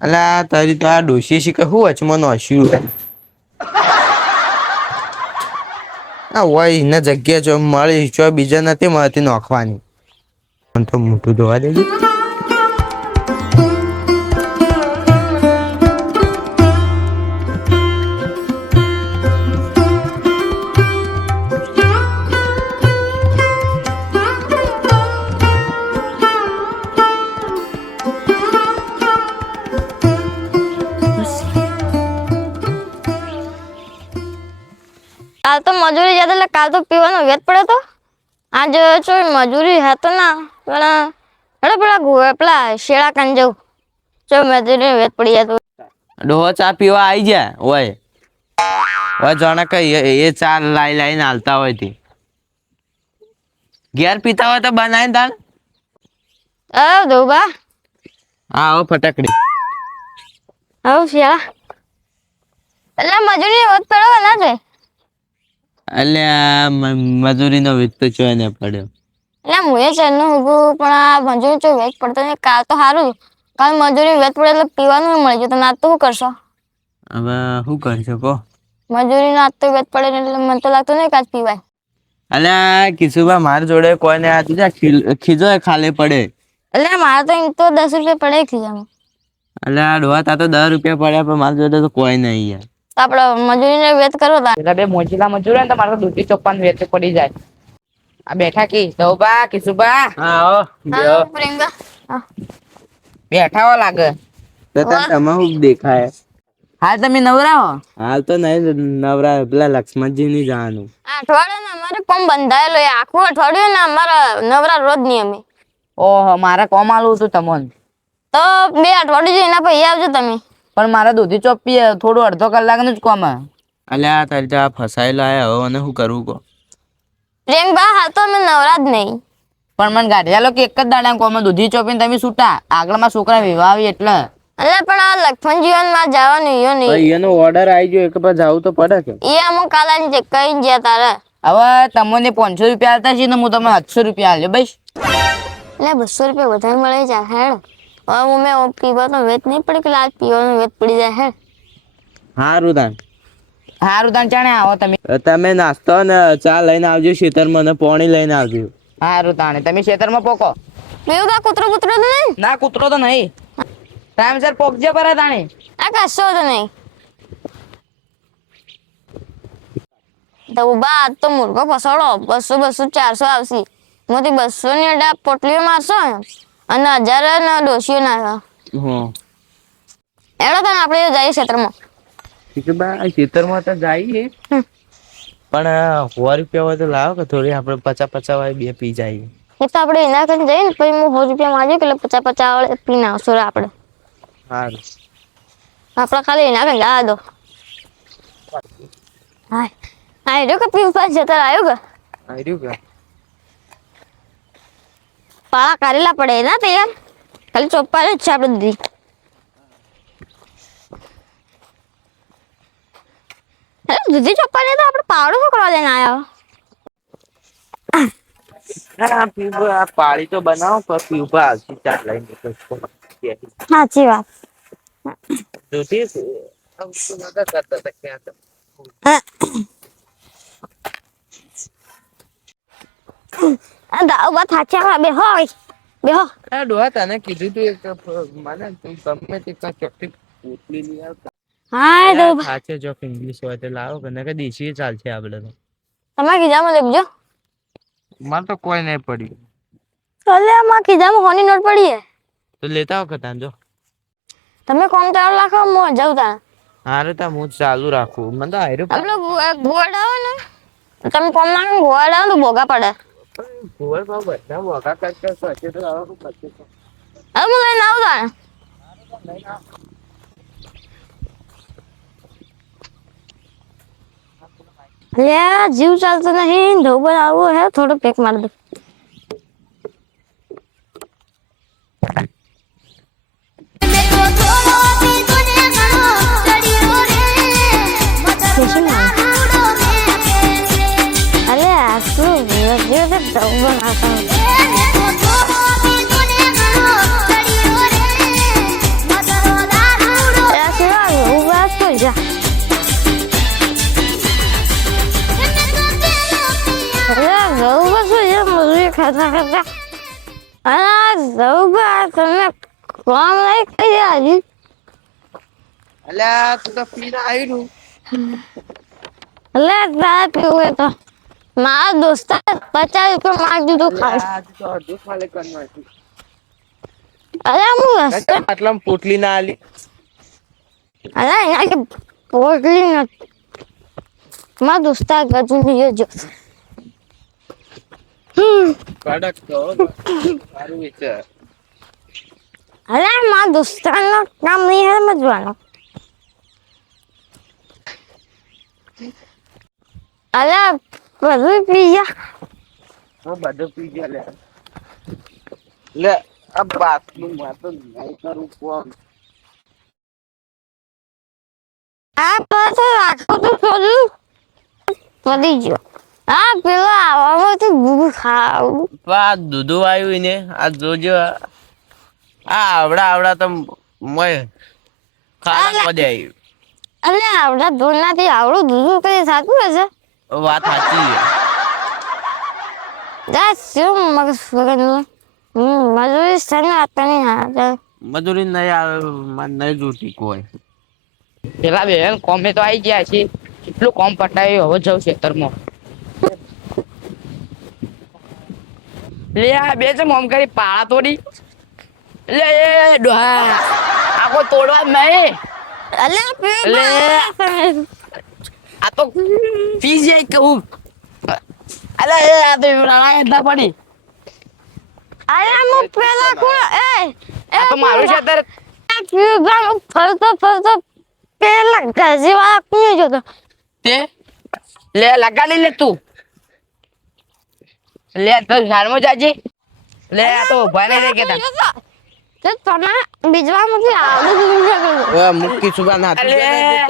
અલા તારી તો આ ડોશી શીખે હું વચમાં નોશ્યું આ હોય એને જગ્યા જો મળી જો બીજા નથી મળતી નોખવાની પણ તો મોટું ધોવા દેજો. કાલ તો મજૂરી જતા એટલે કાલ તો પીવાનો વેત પડ્યો તો આજ જો મજૂરી હતો ના પણ પેલા શેળા કાન જવું જો મજૂરી વેત પડી જતો. ડોહો ચા પીવા આવી જાય ઓય ઓય જાણે કઈ એ ચા લાઈને હાલતા હોય તે ઘેર પીતા હોય તો બનાવીને તાણ. ધોબા હા આવો ફટાકડી આવ શેળા એટલે મજૂરી વેત પડ્યો ના છે એટલે મજૂરી નો વેત તો ચોય ને પડ્યો એટલે હું એ ચેરનું ઊભું પણ આ મજૂરી જો વેચ પડતો નહીં કાલ તો સારું કાલ મજૂરી વેચ પડે એટલે પીવાનું મળે છે તો આજ તો શું કરશો? હવે શું કરશો કહો? મજૂરી નો આજ તો વેચ પડે એટલે મને તો લાગતું નહીં કાજ પીવાય. અલ્યા કિશુભા માર જોડે કોઈને આ તું ખીજો ખાલી પડે એટલે મારે તો એમ તો 10 રૂપિયા પડે ખીજામાં. અલ્યા ડોહા તા તો 10 રૂપિયા પડ્યા પણ મારા જોડે તો કોઈ નહીં યાર. તો આપડે મજૂરીને વેચ કરો તા એટલે બે મોજીલા મજૂર હોય ને તો મારે તો દૂધી ચોપ્પાન વેચે પડી જાય. આ બેઠા કી ધોબા કિશુબા હા આવો હા પ્રેમબા હા બેઠા હો લાગે તો તમે શું દેખાય? હા તમે નવરા હો? હાલ તો નહીં નવરા પેલા લક્ષ્મણજી ની જવાનું. અઠવાડિયે ને અમારે કોમ બંધાયેલો એ આખું અઠવાડિયું ને અમારા નવરા રોજ ની અમે. ઓહો મારે કોમ આલું હતું તમને તો 2 અઠવાડિયું એના પછી આવજો તમે. પણ મારે દૂધી ચોપ્પી થોડું અડધો કલાકનું જ કોમ. અલ્યા તારી તો આ ફસાયેલો આયા હવે મને શું કરવું કહો? પ્રેમબા હાલ તો અમે નવરા જ નહીં. પણ મને ગાઢિયાલો કે એક જ દાડા કોમ દૂધી ચોપીને તમે છૂટા આગળમાં છોકરા વિવાહ આવી એટલે પણ આ લખન જીવનમાં જવાનું યો નહીં એનો ઓર્ડર આવી ગયો એક પર જવું તો પડે કે એ અમુક કાલાની જે કઈ ગયા તારે હવે તમને 500 રૂપિયા આલતા છે ને હું તમને 800 રૂપિયા આલ્યો બસ. એટલે 200 રૂપિયા વધારે મળે જાય હેડ. હવે મેં પીવાનો વેત નહીં પડી કે આજ પીવાનો વેત પડી જાય હેડ. હારું તાન હારું તાન ચાણે આવો તમે. તમે નાસ્તો ને ચા લઈને આવજો ખેતરમાં ને પાણી લઈને આવજો. હારું તાણે તમે ખેતરમાં પોકો. મેં બા કૂતરો તો નહીં ના કૂતરો તો નહીં ટાઈમસર પોકજે પર તાણે. આ કશો તો નહીં તો બા આજ તો મુર્ગો ફસાડો 200 200 400 આવશે મોટી 200 ની અડા પોટલીઓ મારશો અને 1000 ને ડોશીઓ નાખો. એડો તને આપણે જઈએ ક્ષેત્રમાં. ખેતરમાં તો જઈએ પણ 100 રૂપિયા હોય તો લાવો કે થોડી આપણે 50 વાળી બે પી જઈએ. એ તો આપણે એના કરીને જઈએ ને પછી હું 100 રૂપિયા માંગી એટલે 50 વાળે પીને આવશો આપણે. સારું આપણે ખાલી એના કરીને જા દો. હા હા એ કે પીવું પાસ જતા આવ્યો કે આવ્યું કે પાળા કારેલા પડે ના તૈયાર ખાલી ચોપ્પા જ છે આપણે દીધી. દૂધી ચોપ્પા ને તો આપણે પાવડો શું કરવા લઈને આવ્યા? પાળી તો બનાવો પણ પીવા આવશે ચા લઈને. સાચી વાત. દાવ વાત સાચા બે હોય બે હો. ડોહા તને કીધું તું મને તું ગમે તે ચોખ્ખી પોટલી લઈ આવતા. હા દો સાચે જો ઇંગ્લિશ હોય તો લાવો કે નકે દેશી ચાલશે આપણે તો. તમે કીધામાં લેજો. માર તો કોઈ નહીં પડ્યું. ચાલે આમાં કીધામાં હોની નોટ પડી હે તો લેતા આવો કતાન જો. તમે કોમ ચાલુ રાખો હું જાઉં તા. હારે તા હું ચાલુ રાખું મને તો આયરો. આપણો ગોળ આવે ને તમે કોમ ના ગોળ આવે તો ભોગા પડે. ગોળ ભાવ બધા વગા કરતા પછી તો આવું કરશે. હવે હું લઈને આવું તા. અલ્યા જીવ ચાલતો નહીં ધોબન આવું હે થોડો પેક માર દો. અલ્યા શું ધોબન આવતા કોમ નહીં કરી હજી. અલ્યા તું તો પીને આવ્યું એટલે તારે પીવું હોય તો મારા દોસ્તાર 50 રૂપિયા માંગ દીધું ખાસ. તો અડધું ખાલી કરી નાખ્યું. અરે હું રસ્તે આટલા પોટલી ના આલી અરે અહીંયા કે પોટલી નથી. મારા દોસ્તાર ગજુ નહીં જો. કડક તો સારું વિચાર. અરે મારા દોસ્તારનો કામ નહીં સમજવાનો. અરે બધું પી ગયા. હું બધું પી ગયા લે. લે આ બાથરૂમ માં તો નહીં કરું કોમ. આ પાસે રાખો તો થોડું પડી ગયો. હા પેલો આવવામાં તો દૂધ ખાવું. આ દૂધું આવ્યું ને આ જોજો આ આવડા તો મય ખાડા પદે આવ્યું. અરે આવડા ધોરણાથી આવડું દૂધ કઈ સાચું હશે. વાત સાચી છે. જા શું મગજ ફગન મજૂરી છે ને આતાની હા મજૂરી નહીં આવે મને નહીં જોતી કોઈ. પેલા બેન કોમે તો આવી ગયા છે. કેટલું કોમ પટાયું હવે જવું ખેતરમાં. લે આ બે છે મોમ કરી પાળા તોડી. લે એ ડોહા આ કોઈ તોડવા જ નહીં. અલે લે આ તો પી જાય કહું. અલે એ આ તો રાણા એટલા પડી. અરે હું પેલા કોણ આ તો મારું છે અત્યારે. ફરતો પેલા ગજી વાળા કોણ જોતો. તે લે લગાડી લે તું. લે તો ઝાડમાં જાજે. લે આ તો ઉભા નહીં રે કેતા. તો તમે બીજવામાંથી આવડું મુક્કી સુબાન અલે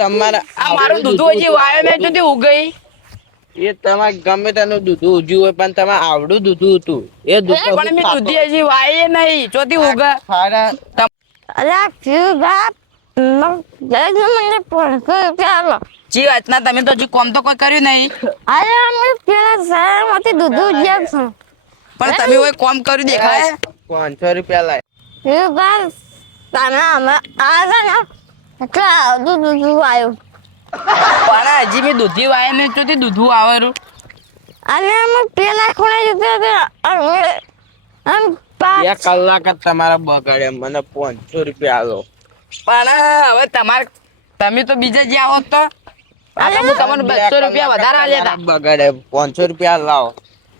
આ મારું દૂધ હજી વાયો મેં સુધી ઉગઈ. એ તમારે ગમે તેનું દૂધ ઉજ્યું હોય પણ તમારે આવડું દૂધ હતું એ દૂધ પણ મેં દૂધી હજી વાય નહીં ચોથી ઉગ. અરે ફ્યુ બાપ મને 500 રૂપિયા આલો. જી વાતના તમે તો હજી કોમ તો કોઈ કર્યું નહીં. અરે અમે પેલા શહેરમાંથી દૂધ ઉજ્યા છું. પણ તમે કોઈ કોમ કર્યું દેખાય. 500 રૂપિયા લાય. ફ્યુ બાપ તમે અમે આવ્યા ને એટલે આવડું દૂધ આવ્યું. પણ હજી મેં દૂધી વાય નહીં ચોથી દૂધું આવેલું. અને અમે પેલા ખૂણે જતા હતા આમ બે કલાક જ તમારા બગાડ્યા મને 500 રૂપિયા આલો. પણ હવે તમારે તમે તો બીજા જે આવો તો આ તો હું તમને 200 રૂપિયા વધારે આલ્યા હતા. બગાડ્યા 500 રૂપિયા લાવો.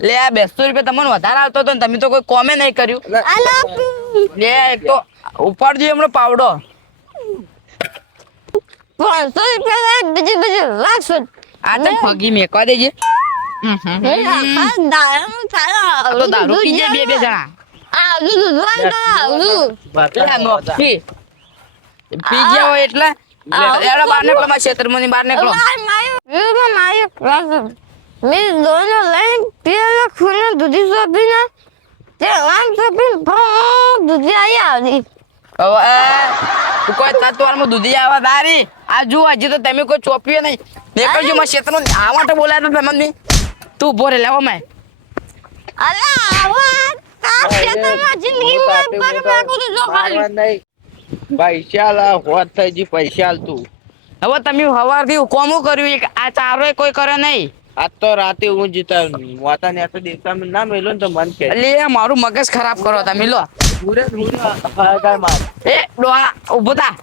લે આ 200 રૂપિયા તમને વધારે આવતો હતો ને તમે તો કોઈ કોમે નહીં કર્યું. લે એક તો ઉપાડજો હમણાં પાવડો. 500 રૂપિયા બીજી રાખશો. આ તો ફગી મેકવા દેજે. આ તો દારૂ પીજે બે જણા. પેલા નોખી પી ગયા હોય એટલે એવડા બહાર નીકળો મારા ક્ષેત્રમાં બહાર નીકળો. મેં દોનો લઈને પેલા ખૂણે દૂધી સોંપીને તે આમ સોંપીને દૂધી આવી. તું કોઈ તત્વમાં દૂધી આવા તારી આ જુઓ હજી તો તમે કોઈ ચોપ્યું નહીં. નીકળજો મારા ક્ષેત્રમાં આ માટે બોલાય તો તમને તું ઉભો રે લેવો મેં. અરે આવા ક્ષેત્રમાં જિંદગીમાં પર મેકું તો જો ખાલી પૈસા લા હોત થઈ જી પૈસા આલતું. હવે તમે સવારથી કોમું કર્યું આ ચારો કોઈ કરે નહીં. આજ તો રાતે હું જીતા વાતા ને તો દેખતા ના મેલો ને તો મન કે એટલે મારું મગજ ખરાબ કરો તમે લો. પૂરે પૂરે માર એ ડોહા ઉભો થા.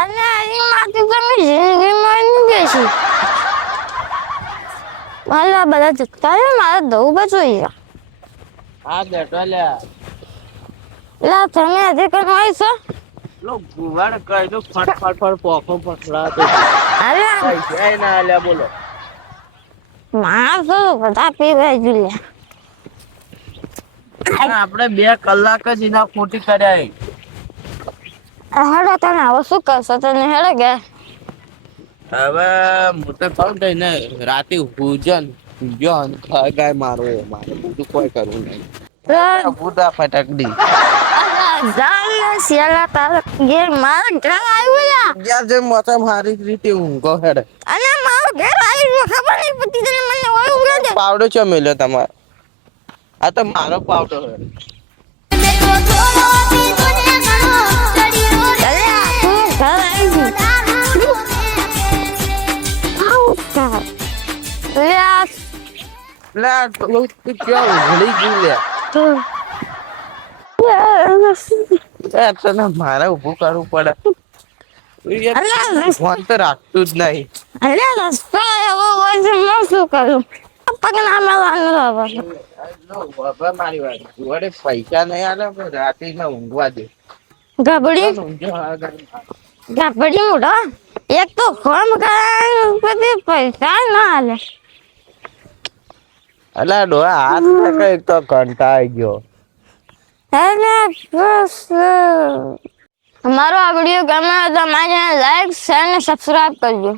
અને આની માથે તમે જિંદગીમાં નહીં બેસી. મારા બધા જતા રહે મારા દઉં બચો. આ બેઠો લ્યા લા તમે આજે કરવાય છો. લો ગુવાડ કઈ તો ફટ પોખો પકડાતો. અરે પૈસા ના આલ્યા બોલો. માણસો બધા પીવાય જુલ્યા. આપણે 2 કલાક જ એના ખોટી કર્યા. હેડો તને હવે શું કરશો તને હેડો ગયા. હવે હું તો કહું ને રાતે હુજન ગાય મારો મારે બધું કોઈ કરવું નહીં. બુધા ફટકડી શિયાળા તારા ઘેર મારા ઘર આવ્યું જ્યાં જે મોસમ સારી રીતે ઊંઘો હેડે અને મારો ઘેર આવ્યું ખબર નહીં પડતી તને મને ઓય ઉગડે છે. પાવડો ચો મેલ્યો તમારે? આ તો મારો પાવડો હે. देखो थोड़ा भी दुनिया करो લા તું ક્યાં ઉઘડી ગયું લે તને મારે ઊભું કરવું પડે ફોન તો રાખતું જ નહીં અરે રસ્તો એવો હોય છે હું શું કરું પગ ના મળવાનું હવે હવે મારી વાત વડે પૈસા નહીં આલે પણ રાતે ના ઊંઘવા દે ગબડી ગબડી મોટો એક તો ફોન કરાય પછી પૈસા ના હાલે અલા ડોહા હાથ ને કઈ તો કંટાળી ગયો એટલે બસ અમારો આ વિડીયો ગમે તો મારી લાઈક શેર ને સબસ્ક્રાઇબ કરજો